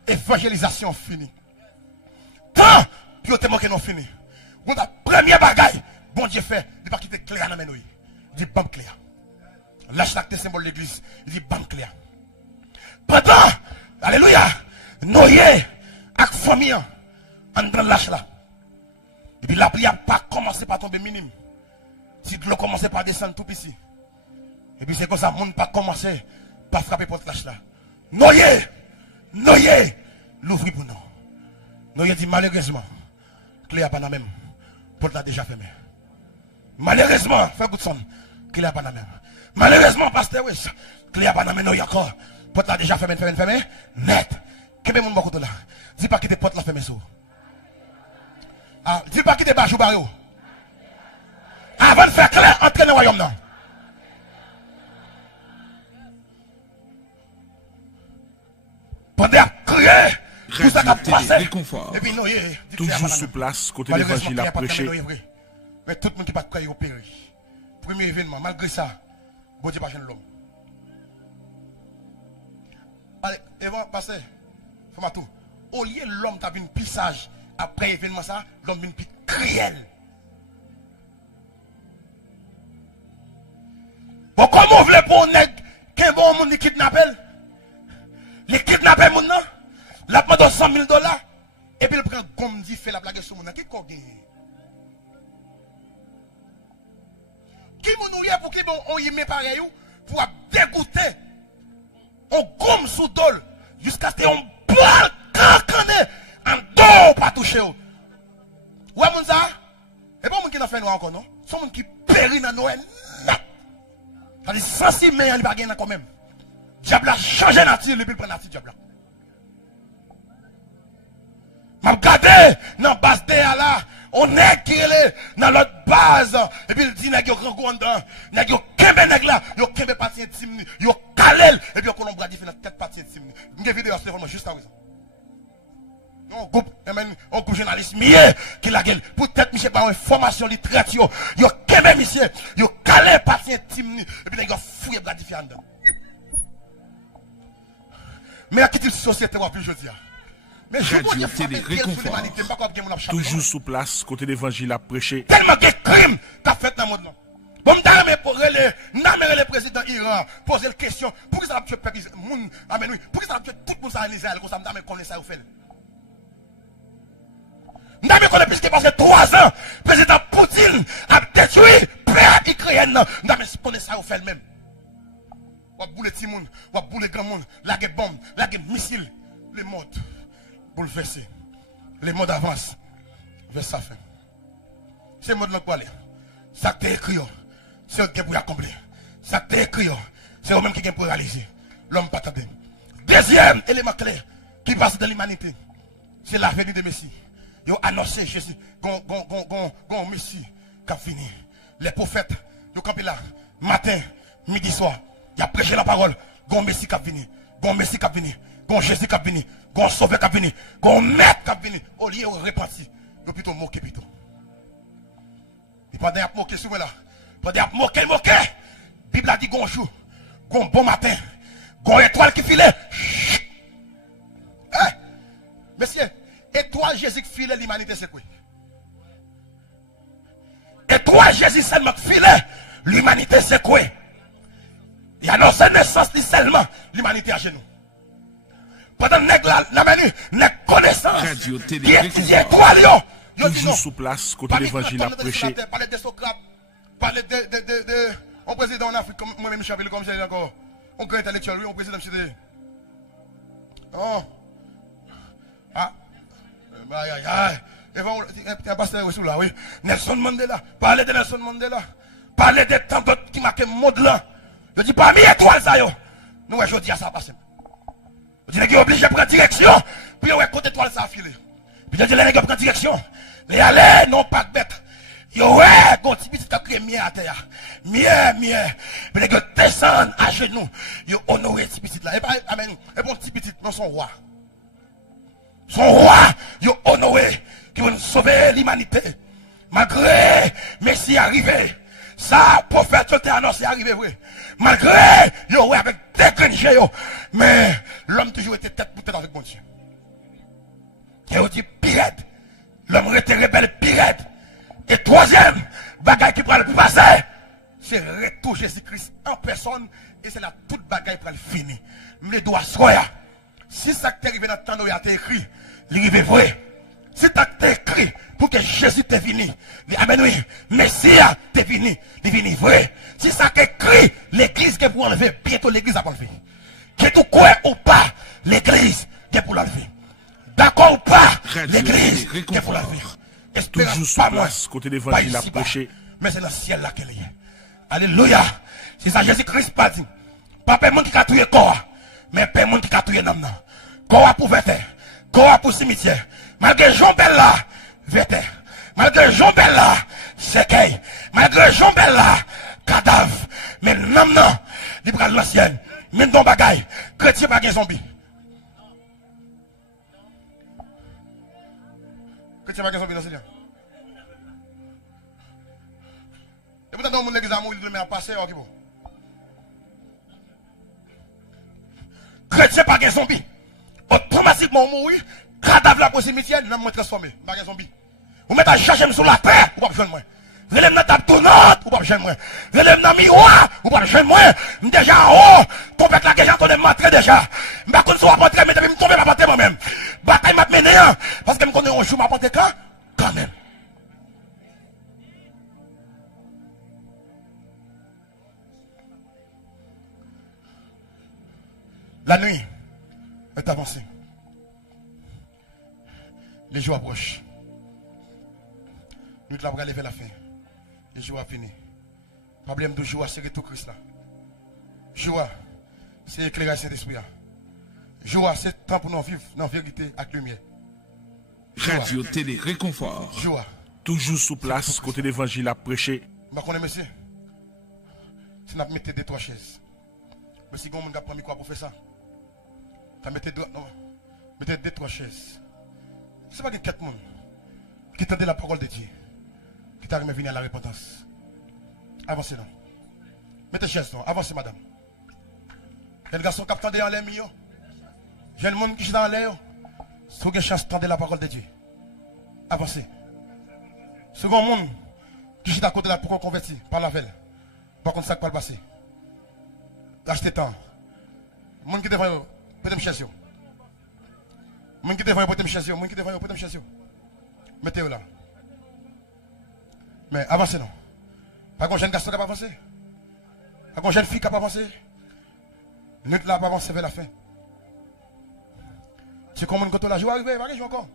évangélisation fini. Tant puis au témoin que non fini. Bon, la première bagaille, bon Dieu fait, il va quitter clair dans mes nouilles. Il dit bam clair. Lâche l'acte symbole de l'église. Il dit bam clair. Pendant, alléluia, Noé, avec famille, en train de lâcher là. Et puis la prière n'a pas commencé par tomber minime. Si l'eau commençait par descendre tout ici. Et puis c'est comme ça, le monde pas commencé par frapper pour lâche là. Noé, l'ouvrir pour nous. Noé dit malheureusement, clé à pas la même. Porte l'a déjà fermé. Malheureusement, fais good son, clé à pas la même. Malheureusement, pasteur, oui, clé à pas la même, Noé encore. Porte l'a déjà fermé, net. Qu'est-ce que mon beaucoup là? Dis pas que tes portes la fermé sous. Ah, dis pas qu'il te bâche ou barreau. Avant de faire clair, entrer dans le royaume. Non. Pendant à crier, tout ça qui a passé. Et puis, non, toujours sous place, côté l'évangile à prêcher. Mais tout le monde qui va croire au péri. Premier événement, malgré ça, bon Dieu, pas l'homme. Allez, Evan, passez. Fais-moi tout. Au lieu de l'homme, tu as vu un pissage. Après l'événement, ça, l'homme vient plus cruel. Bon, comment vous voulez pour un nègre qu'un bon monde qui kidnappe? Les kidnappés, mon nom, la demande $100 000, et puis il prend comme dit, fait la blague sur mon nom. Qui qu'on gagne? Qui vous pour qui on y met pareil pour dégoûter? On gomme sous dol jusqu'à ce qu'on balle cancané en dos pas touché. Ouais, mon ça? Et pas mon qui n'a fait noir encore, non? C'est mon qui périt dans Noël. Ça dit sensible, mais il n'y a pas de quand même. Diable a changé nature, et puis il prend nature diable. M'a regardé dans la base de là, on est qui est dans l'autre base, et puis il dit, n'a-t-il grand goût dedans, n'a-t-il qu'un nègre là, il y a qu'un parti intime, il y a calel, et puis on a dit, fait notre tête partie intime. Une vidéo, c'est vraiment juste à raison. un groupe journaliste mieux qui la gueule. Peut-être monsieur par une formation li traite yo kembe monsieur, yo calé parti intime et puis yo fouille gratifié en dedans. Mais à qui cette société ou plus jodi a. Mais je Radio Télé Réconfort. Toujours sous place côté l'évangile à prêcher. Tellement de crimes qu'a fait dans le monde. Bon, m'dame pour le président Iran poser la question pourquoi ça a tué moun amen oui pourquoi ça a tué tout le monde en Israël comme ça m'dame connaît ça ou fait. M'dame connaît puisque parce que 3 ans président Poutine a détruit père Ukraine m'dame connaît ça ou fait même. Ou boule petit monde, ou boule grand monde, la guerre bombe, la guerre missile, le monde bouleversé. Le monde avance vers sa fin. C'est le monde qui parle. Ça t'est écrit. C'est eux qui pour accomplir. Ça t'est écrit. C'est eux-mêmes qui pour réaliser. L'homme pas attendre. Deuxième élément clé qui passe dans l'humanité, c'est la venue de Messie. Ils ont annoncé Jésus, gon Messie qui a fini. Les prophètes, ils ont campé là, matin, midi, soir. Ils ont prêché la parole. Gon Messie qui a fini. Gon Messie qui a fini. Gon Jésus qui a fini. Gon Sauveur qui a fini. Gon Maître qui a fini. Au lieu de repentir, ils ont plutôt moqué plutôt. Et pendant qu'ils ont moqué sur moi là, pendant qu'ils ont moqué, la Bible a dit gon jour, gon bon matin, gon étoile qui file. Eh, monsieur, étoile Jésus qui file l'humanité c'est quoi? Étoile Jésus seulement qui file l'humanité c'est quoi? Il y a non naissance seulement l'humanité à genoux. Pendant que la connaissance qui est étoile, toujours sous place, côté l'évangile à prêcher. Parler de Socrate, parler de un président en Afrique, moi-même, je suis comme ça encore. Un grand intellectuel, oui, un président, je suis. Oh. Ah. Aïe, aïe, aïe. Un pasteur aussi là, oui. Nelson Mandela. Parler de Nelson Mandela. Parler de tant d'autres qui marquent le monde là. Je dis, parmi étoiles, ça, yo. Nous, je dis à ça, passer. Je dis, les gars, obligés de prendre direction. Puis, ouais, côté étoile, ça a filé. Puis, je dis, les gars, prendre direction. Les aller, non, pas de bête. Yo, ouais, quand petit petit, t'as créé mieux à terre. Mieux. Puis, les gars, descendent à genoux. Yo, honoré petit petit là. Et pas, amen. Et bon, petit petit, non, son roi. Son roi, yo, honoré, qui va sauver l'humanité. Malgré, Messie arrivé. Ça, prophète, tu t'es annoncé arrivé, vrai. Malgré, yo, ouais, avec des grenjés, yo. Mais, l'homme toujours était tête pour tête avec mon Dieu. Et on dit, pirate. L'homme était rebelle, pirate. Et troisième, bagaille qui prend le plus passer, c'est retour Jésus-Christ en personne. Et c'est là, toute bagaille pour le finir. Me doit soya. Si ça t'est arrivé dans le temps où il a été écrit, il est vrai. Si ça t'est écrit pour que Jésus t'est venu, amen oui, Messie t'est venu, il est venu vrai. Si ça t'est écrit, l'église qui est pour enlever, bientôt l'église a pour enlever. Que tu crois ou pas, l'église qui est pour l'enlever. D'accord ou pas, l'église qui est pour l'enlever. Toujours sous place, côté l'évangile à prêcher. Mais c'est dans le ciel là qu'elle est. Alléluia. C'est ça Jésus-Christ pas dit. Pas personne qui a tué corps, mais personne qui a tué l'homme. Corps pour vêter, corps pour cimetière. Malgré Jean Bella, vêter. Malgré Jean Bella, séquille. Malgré Jean Bella, cadavre. Mais l'homme non, il prend l'ancienne. Même dans bagaille, chrétien pas un zombie. Chrétien pas un zombie dans ce lien. Et pourtant, dans mon église, il doit passer, ok bon. Chrétien pas un zombie. Automatiquement, mourir, cadavre la pour cimetière, nous allons transformer. Pas un zombie. Vous mettez à chercher sur la terre, ou pas besoin de moi. Relève dans ta tournante, ou pas besoin de moi. Relève dans le miroir, ou pas besoin de moi. Déjà en haut, ton pète là, déjà, ton est montré déjà. Je ne sais pas rentrer, mais je vais me tomber, ma moi-même. Bataille m'a mené, parce que je connais un jour, ma porte quand même. La nuit est avancée. Les jours approchent. Nous devons lever la fin. Les jours a fini. Le problème de joie, c'est tout Christ là. Joie, c'est éclairage Saint-Esprit. Joie, c'est temps pour nous vivre dans la vérité avec lumière. Radio Télé Réconfort. Joie. Toujours sous place, côté l'évangile à prêcher. Je connais, monsieur. Si nous mettons deux, trois chaises. Mais si vous avez pris quoi pour faire ça? Mettez deux, trois chaises. C'est pas que 4 personnes qui tentent la parole de Dieu, qui t'arrivent à venir à la repentance. Avancez, non. Mettez chaise, non. Avancez, madame. Il y a des garçons qui attendent en l'air, il y a des gens qui sont dans l'air. Si vous avez une chance de la parole de Dieu, avancez. Second monde qui est à côté de la pour convertir par la veille. Par contre, ça ne va pas passer. Achetez temps. Les gens qui devant vous, peut-être me chercher. Les gens qui devant vous, peut-être me chercher. Les gens qui devant vous, peut-être me chercher. Mettez-vous là. Mais avancez, non. Pas qu'on jeune garçon qui va avancer. Pas qu'on jeune fille qui va avancer. Nous là, pas avancer vers la fin. C'est comme on là. Je vais arriver, je vais encore.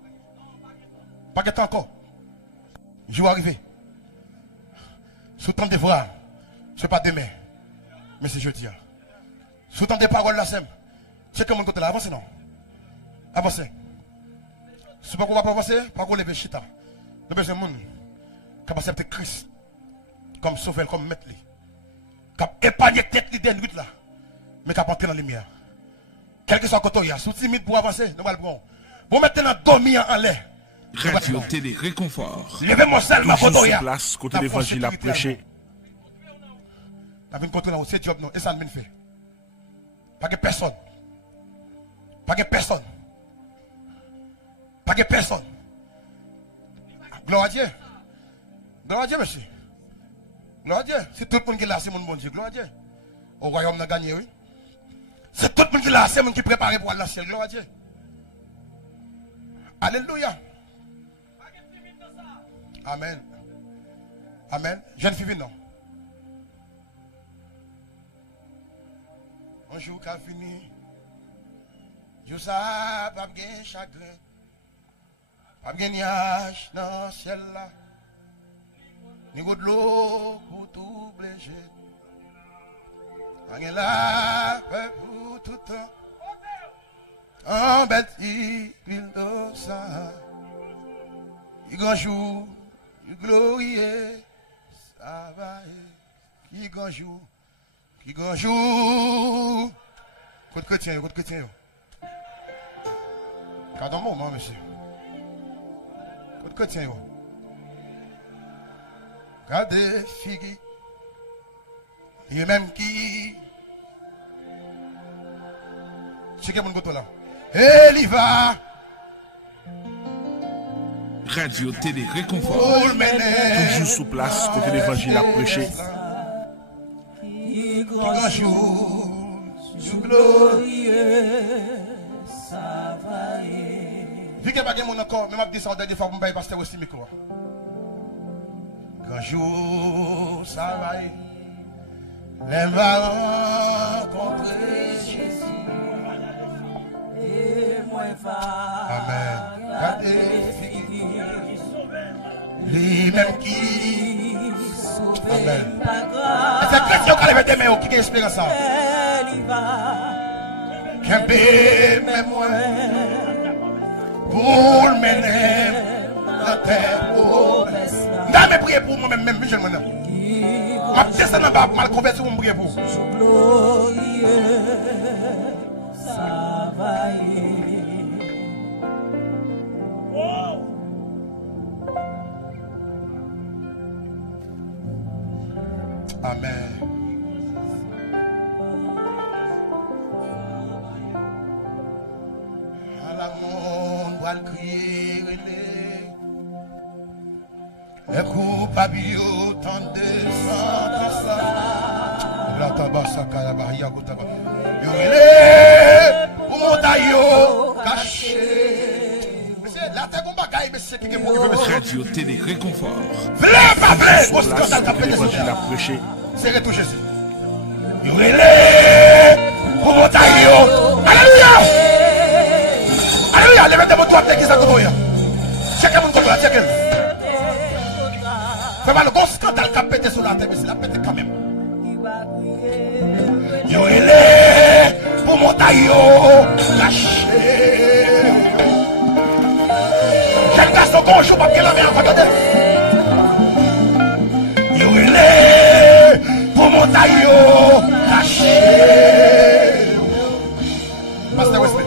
Pas de temps encore. Je vais arriver. Sous temps de voir, ce n'est pas demain, mais c'est jeudi. Sous temps des paroles là, c'est comme on là. Avancez, non. Avancez. Si vous ne pouvez pas avancer, pas qu'on lève chita. Nous avons besoin de monde qui a accepté Christ comme sauveur, comme maître, qui a épargné tête de nuit là, mais qui a entré dans la lumière. Quel que soit le côté, si vous êtes timide pour avancer, nous allons le prendre. Vous mettez dans dormir en l'air. Radio Télé Réconfort. Levez-moi seul, ma photo. Toujours sur place, côté l'évangile à prêcher. Vous avez une c'est job, non, et ça ne me fait. Pas de personne. Pas de personne. Pas de personne. Gloire à Dieu. Gloire à Dieu, monsieur. Gloire à Dieu. C'est tout le monde qui est là, c'est mon bon Dieu. Gloire à Dieu. Au royaume, on a gagné, oui. C'est tout le monde qui est là, c'est le monde qui est préparé pour aller dans le ciel. Gloire à Dieu. Alléluia. Amen. Amen. Jeune fille, non. Un jour qu'a fini. Je sais pas bien chagrin. Pas bien nuage dans le ciel là. Niveau de l'eau pour tout bléger. Pas bien là pour tout temps. En bête il de ça. Il grand jour, il glorieux, ça va. Il grand jour. Qui grand jour. Côte chrétien, côte chrétien. Pardon, moment, monsieur. Côte chrétien. Regardez, figui. Il y a même qui. Checkez mon côté là. Et il va. Radio Télé Réconfort. Toujours sous place, côté l'évangile à prêcher. Grand jour, jour glorieux, ça va. Vu que pas de mon encore, même dit ça des fois pour me pasteur aussi micro. Grand jour, ça va. Les va rencontrer Jésus. Et moi va. Amen. Regardez, lui-même qui. Amen. Et c'est chrétien qui lève des mains, qui explique ça. Qu'un bébé, même moi, pour le mener, la terre pour le. N'a pas prié pour moi-même, même je ne ma descend en bas, mal converti, on prie pour. Ça va y. Amen. À la monde va le crier, les coupables tendent sans ça. La tabasaka la bahia kutaba. Yorele pour montayo caché. Monsieur, là t'es comme bagaille, monsieur qui est pour Radio Télé Réconfort. V'lez pas v'lez, pour scandale qu'a fait l'évangile à prêcher. C'est retour Jésus. Yorele pour montayo. Alléluia. Alléluia, levez votre doigt l'église à côté. Checkez mon côté, checkez. Fais mal le bon scandale qu'a pété sur la terre, mais c'est la pété quand même. Yorele pour montayo caché. Quel garçon qu'on joue pas que la mer regardez. Yorele pour montayo caché. Pasteur Wesley.